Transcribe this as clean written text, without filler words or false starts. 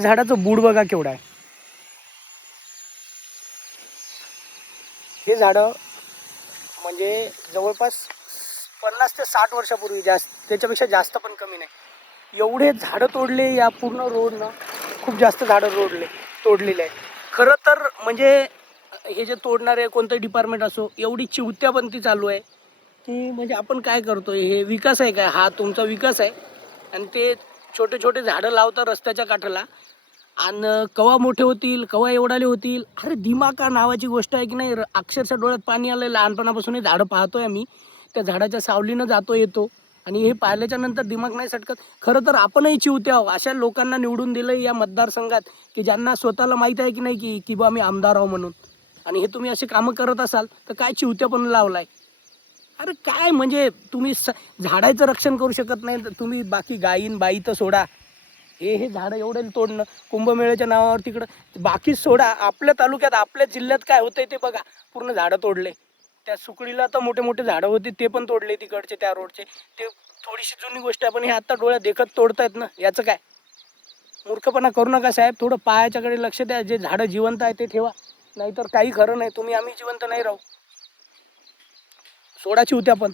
झाडाचं बूड बघा केवढा आहे. हे झाडं म्हणजे जवळपास 50 ते 60 वर्षापूर्वी, त्याच्यापेक्षा जास्त पण कमी नाही, एवढे झाडं तोडले या पूर्ण रोडनं. खूप जास्त झाडं तोडलेले आहे. खरं तर म्हणजे हे जे तोडणारे कोणतं डिपार्टमेंट असो, एवढी चिवत्यापंथी चालू आहे की म्हणजे आपण काय करतोय, हे विकास आहे काय? हा तुमचा विकास आहे. आणि ते छोटे छोटे झाडं लावतात रस्त्याच्या काठाला, आणि कवा मोठे होतील, कवा एवढाले होतील. अरे दिमाका नावाची गोष्ट आहे की नाही, अक्षरशः डोळ्यात पाणी आलं. लहानपणापासून हे झाडं पाहतोय आम्ही, त्या झाडाच्या सावलीनं जातो येतो, आणि हे पाहिल्याच्या नंतर दिमाग नाही सटकत. खरं तर आपणही चिवते आहो. अशा लोकांना निवडून दिलं या मतदारसंघात की ज्यांना स्वतःला माहीत आहे की नाही की बा आम्ही आमदार आहो म्हणून, आणि हे तुम्ही असे कामं करत असाल तर काय चिवत्या पण लावलाय. अरे काय म्हणजे तुम्ही झाडाचं रक्षण करू शकत नाही तर तुम्ही बाकी गायीन बाई तर सोडा, हे झाडं एवढे तोडणं, कुंभमेळ्याच्या नावावर तिकडं बाकी सोडा. आपल्या तालुक्यात आपल्या जिल्ह्यात काय होतंय ते बघा. पूर्ण झाडं तोडले. त्या सुकडीला तर मोठे मोठे झाडं होते ते पण तोडले, तिकडचे त्या रोडचे. ते थोडीशी जुनी गोष्ट आहे, पण हे आता डोळ्यात देखत तोडतायत ना, याचं काय? मूर्खपणा करू नका साहेब, थोडं पायाच्याकडे लक्ष द्या. जे झाडं जिवंत आहे ते ठेवा, नाहीतर काही खरं नाही. तुम्ही आम्ही जिवंत नाही राहू. सोडा चिवत्या पण.